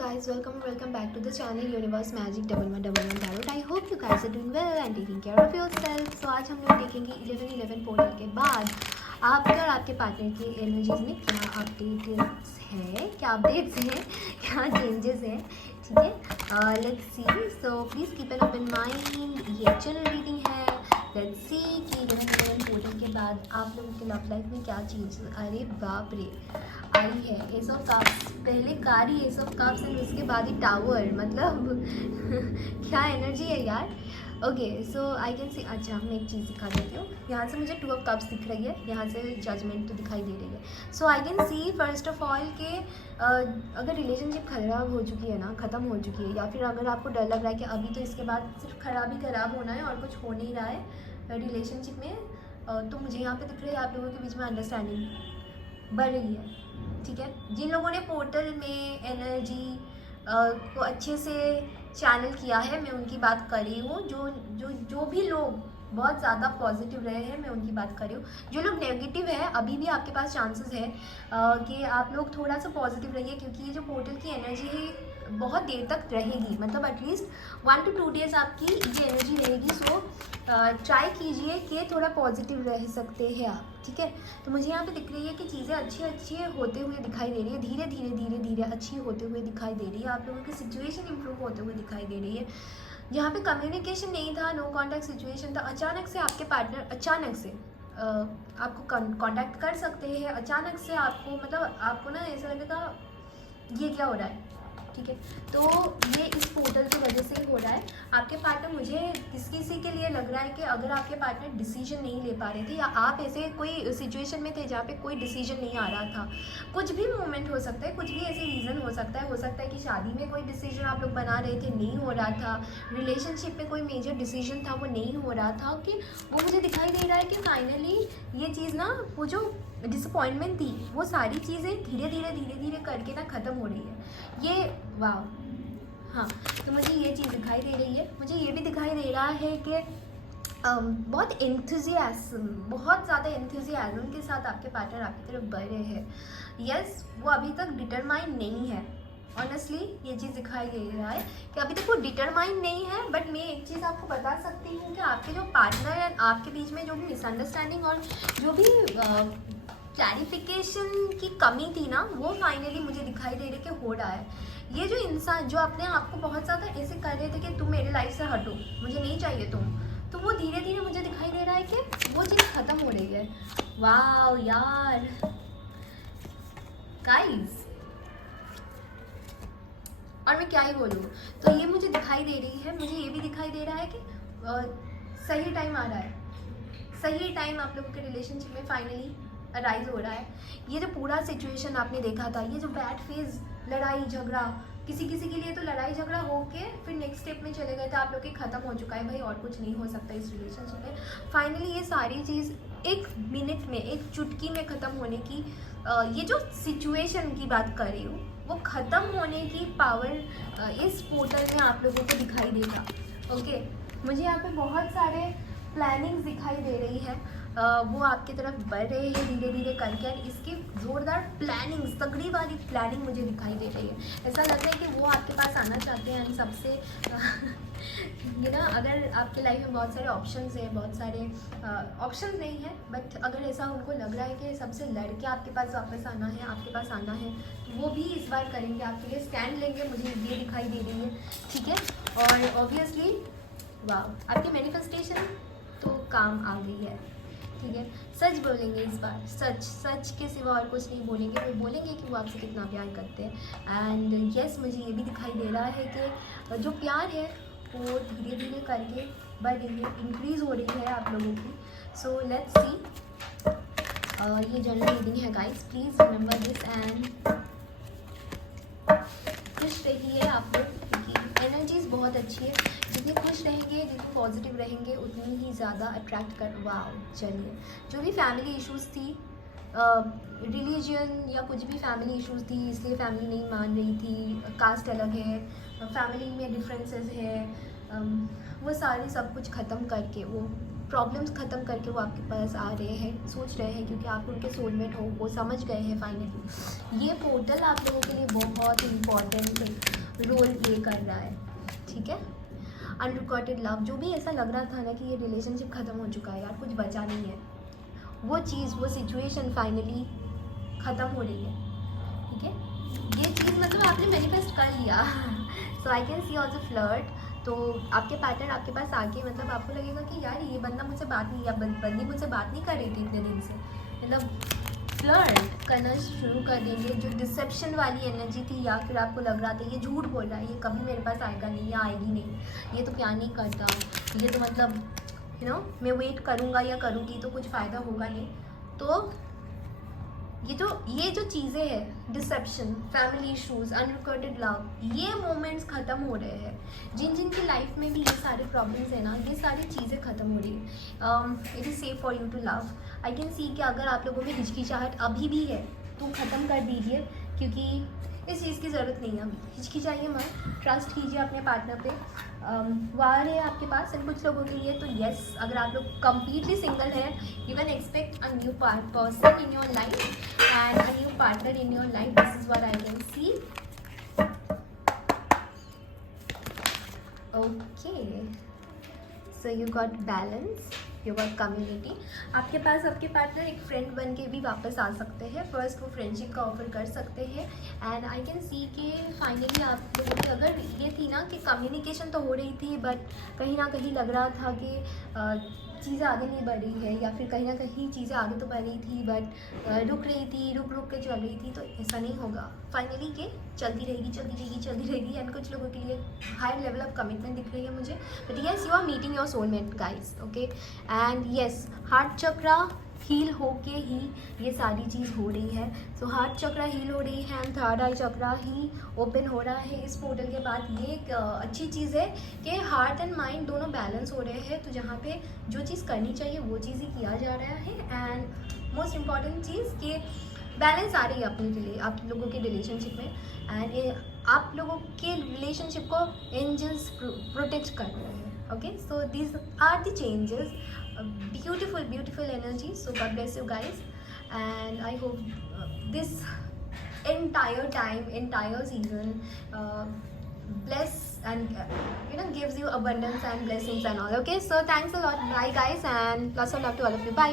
guys, welcome back to the channel Universe Magic 1111 Tarot. I hope you guys are doing well and taking care of yourself. So आज हम लोग देखेंगे 1111 portal के बाद आपके और आपके पार्टनर की एनर्जीज में क्या अपडेट्स है, क्या चेंजेस हैं, ठीक है. Let's see. So please keep an open mind. ये जनरल रीडिंग है. लेट्स सी कि 1111 पोर्टल के बाद आप लोगों के लव लाइफ में क्या चीज़. अरे बाप रे, आई है एस ऑफ कप्स. पहले कारी एस ऑफ कप्स एंड उसके बाद ही टावर. मतलब क्या एनर्जी है यार. ओके, सो आई कैन सी. अच्छा, मैं एक चीज़ दिखा देती हूँ. यहाँ से मुझे 2 ऑफ कप्स दिख रही है, यहाँ से जजमेंट तो दिखाई दे रही है. So I can see first of all के अगर रिलेशनशिप ख़राब हो चुकी है ना, ख़त्म हो चुकी है, या फिर अगर आपको डर लग रहा है कि अभी तो इसके बाद सिर्फ ख़राब होना है और कुछ हो नहीं रहा है रिलेशनशिप में, तो मुझे यहाँ पे दिख रही है आप लोगों के बीच में अंडरस्टैंडिंग बढ़ रही है. ठीक है, जिन लोगों ने पोर्टल में एनर्जी को अच्छे से चैनल किया है, मैं उनकी बात कर रही हूँ. जो भी लोग बहुत ज़्यादा पॉजिटिव रहे हैं, मैं उनकी बात कर रही हूँ. जो लोग नेगेटिव है, अभी भी आपके पास चांसेस है कि आप लोग थोड़ा सा पॉजिटिव रहिए, क्योंकि ये जो पोर्टल की एनर्जी है बहुत देर तक रहेगी. मतलब एटलीस्ट 1 to 2 डेज़ आपकी ये एनर्जी रहेगी. सो ट्राई कीजिए कि थोड़ा पॉजिटिव रह सकते हैं आप. ठीक है, तो मुझे यहाँ पे दिख रही है कि चीज़ें अच्छी होते हुए दिखाई दे रही है. धीरे धीरे अच्छी होते हुए दिखाई दे रही है. आप लोगों की सिचुएशन इंप्रूव होते हुए दिखाई दे रही है. जहाँ पे कम्युनिकेशन नहीं था, नो कॉन्टैक्ट सिचुएशन था, अचानक से आपके पार्टनर अचानक से आपको कॉन्टैक्ट कर सकते हैं. अचानक से आपको, मतलब आपको ना ऐसा लगेगा ये क्या हो रहा है. ठीक है, तो ये इस पोर्टल की वजह से ही हो रहा है. आपके पार्टनर, मुझे किसी के लिए लग रहा है कि अगर आपके पार्टनर डिसीजन नहीं ले पा रहे थे, या आप ऐसे कोई सिचुएशन में थे जहाँ पे कोई डिसीजन नहीं आ रहा था, कुछ भी मोमेंट हो सकता है, कुछ भी ऐसे रीज़न हो सकता है कि शादी में कोई डिसीजन आप लोग बना रहे थे, नहीं हो रहा था. रिलेशनशिप में कोई मेजर डिसीजन था, वो नहीं हो रहा था. कि वो मुझे दिखाई दे रहा है कि फाइनली ये चीज़ ना, वो जो डिसअपॉइंटमेंट थी, वो सारी चीज़ें धीरे धीरे करके ना ख़त्म हो रही है. ये वाह, हाँ, तो मुझे ये चीज़ दिखाई दे रही है. मुझे ये भी दिखाई दे रहा है कि बहुत एंथुजियाज्म, बहुत ज़्यादा एंथुजियाज्म के साथ आपके पार्टनर आपकी तरफ बढ़ रहे हैं. यस, वो अभी तक डिटरमाइंड नहीं है. ऑनेस्टली ये चीज़ दिखाई दे रहा है कि अभी तक वो डिटरमाइंड नहीं है. बट मैं एक चीज़ आपको बता सकती हूँ कि आपके जो पार्टनर है, आपके बीच में जो भी मिसअंडरस्टैंडिंग और जो भी क्लैरिफिकेशन की कमी थी ना, वो फाइनली मुझे दिखाई दे रही कि हो रहा है. ये जो इंसान जो अपने आप को बहुत ज़्यादा ऐसे कर रहे थे कि तुम मेरे लाइफ से हटो, मुझे नहीं चाहिए तुम, तो वो धीरे धीरे मुझे दिखाई दे रहा है कि वो चीज़ ख़त्म हो रही है. वाह यार गाइस, और मैं क्या ही बोलूँ. तो ये मुझे दिखाई दे रही है. मुझे ये भी दिखाई दे रहा है कि सही टाइम आ रहा है. सही टाइम आप लोगों के रिलेशनशिप में फाइनली अराइज हो रहा है. ये जो पूरा सिचुएशन आपने देखा था, ये जो बैड फेज, लड़ाई झगड़ा, किसी के लिए तो लड़ाई झगड़ा होके फिर नेक्स्ट स्टेप में चले गए थे आप लोग के, ख़त्म हो चुका है भाई, और कुछ नहीं हो सकता इस रिलेशनशिप में. फाइनली ये सारी चीज़ 1 मिनट में, एक चुटकी में ख़त्म होने की, ये जो सिचुएशन की बात कर रही हूँ, वो ख़त्म होने की पावर इस पोर्टल में आप लोगों को दिखाई देगा. ओके, मुझे यहाँ पे बहुत सारे प्लानिंग्स दिखाई दे रही है. वो आपकी तरफ बढ़ रहे हैं धीरे धीरे करके, और इसकी ज़ोरदार प्लानिंग, तगड़ी वाली प्लानिंग मुझे दिखाई दे रही है. ऐसा लग रहा है कि वो आपके पास आना चाहते हैं. सबसे ये ना, अगर आपके लाइफ में बहुत सारे ऑप्शंस हैं, बहुत सारे ऑप्शंस नहीं है, बट अगर ऐसा उनको लग रहा है कि सबसे लड़के आपके पास वापस आना है, आपके पास आना है, तो वो भी इस बार करेंगे, आपके लिए स्टैंड लेंगे. मुझे ये दिखाई दे रही है. ठीक है, और ऑब्वियसली वाह, आपकी मैनिफेस्टेशन तो काम आ गई है. ठीक है, सच बोलेंगे इस बार. सच के सिवा और कुछ नहीं बोलेंगे. वो बोलेंगे कि वो आपसे कितना प्यार करते हैं. एंड यस, मुझे ये भी दिखाई दे रहा है कि जो प्यार है वो धीरे धीरे करके बढ़ रही है, इंक्रीज़ हो रही है आप लोगों की. So let's see. ये जनरल रीडिंग है guys, please remember this. And खुश रहिए आप लोग, क्योंकि एनर्जीज बहुत अच्छी है. जितने खुश रहेंगे, जितने पॉजिटिव रहेंगे, उतनी ही ज़्यादा अट्रैक्ट कर. वाह, चलिए, जो भी फैमिली इश्यूज़ थी, रिलीजन या कुछ भी फैमिली इश्यूज़ थी, इसलिए फैमिली नहीं मान रही थी, कास्ट अलग है, फैमिली में डिफरेंसेस है, वो सारी सब कुछ ख़त्म करके, वो प्रॉब्लम्स ख़त्म करके वो आपके पास आ रहे हैं, सोच रहे हैं, क्योंकि आप उनके सोलमेट हो, वो समझ गए हैं फाइनली. ये पोर्टल आप लोगों के लिए बहुत इम्पॉर्टेंट है. रोल प्ले कर रहा है, ठीक है। अनरिक्वायर्ड लव, जो भी ऐसा लग रहा था ना कि ये रिलेशनशिप ख़त्म हो चुका है यार, कुछ बचा नहीं है, वो चीज़, वो सिचुएशन फाइनली ख़त्म हो रही है, ठीक है। ये चीज़ मतलब आपने मैनिफेस्ट कर लिया। So I can see also flirt. तो आपके पैटर्न आपके पास आके मतलब आपको लगेगा कि यार ये बंदा मुझसे बात नहीं, या बंदी मुझसे बात नहीं कर रही थी इतने दिन से, मतलब फ्लर्ट करना शुरू कर देंगे। जो डिसेप्शन वाली एनर्जी थी, या फिर आपको लग रहा था ये झूठ बोल रहा है, ये कभी मेरे पास आएगा नहीं या आएगी नहीं, ये तो प्यार नहीं करता, ये तो मतलब मैं वेट करूँगा या करूँगी तो कुछ फ़ायदा होगा नहीं, तो ये जो चीज़ें हैं, dissipation, family issues, unrequired love, ये मोमेंट्स ख़त्म हो रहे हैं। जिन की लाइफ में भी ये सारे प्रॉब्लम्स है ना, ये सारी चीज़ें ख़त्म हो रही है। It is safe for you to love. I can see कि अगर आप लोगों में हिचकिचाहट अभी भी है तो ख़त्म कर दीजिए, क्योंकि इस चीज़ की ज़रूरत नहीं है अभी। हिचकिचाइए मत, ट्रस्ट कीजिए अपने पार्टनर पे। वार है आपके पास, एंड कुछ लोगों के लिए तो येस, अगर आप लोग कम्प्लीटली सिंगल है, you can expect a new person in your life and a new partner in your life. This is what I can see. Okay, so you got balance, you got community. आपके पास आपके partner एक friend बन के भी वापस आ सकते हैं। First वो फ्रेंडशिप का ऑफर कर सकते हैं, एंड आई कैन सी कि फाइनली आप लोगों की अगर ये थी ना कि कम्युनिकेशन तो हो रही थी, बट कहीं ना कहीं लग रहा था कि चीज़ें आगे नहीं बढ़ रही है, या फिर कहीं ना कहीं चीज़ें आगे तो बढ़ रही थी बट रुक रही थी, रुक के चल रही थी, तो ऐसा नहीं होगा फाइनली कि चलती रहेगी। एंड कुछ लोगों के लिए हाई लेवल ऑफ कमिटमेंट दिख रही है मुझे, but yes, you are meeting your soulmate guys, okay. And yes, heart chakra heal होके ही ये सारी चीज़ हो रही है। सो हार्ट चक्रा हील हो रही है, and third I chakra he open हो रहा है इस पोर्टल के बाद। ये एक अच्छी चीज़ है कि हार्ट एंड माइंड दोनों बैलेंस हो रहे हैं, तो जहाँ पे जो चीज़ करनी चाहिए वो चीज़ ही किया जा रहा है। एंड मोस्ट इम्पॉर्टेंट चीज़ कि बैलेंस आ रही है अपने लिए, आप लोगों के रिलेशनशिप में, एंड आप लोगों के रिलेशनशिप को एंजल्स प्रोटेक्ट कर रहे हैं, okay, so these are the changes, beautiful energy. So God bless you guys, and I hope this entire season bless and gives you abundance and blessings and all, okay. So thanks a lot, bye guys, and lots of love to all of you, bye.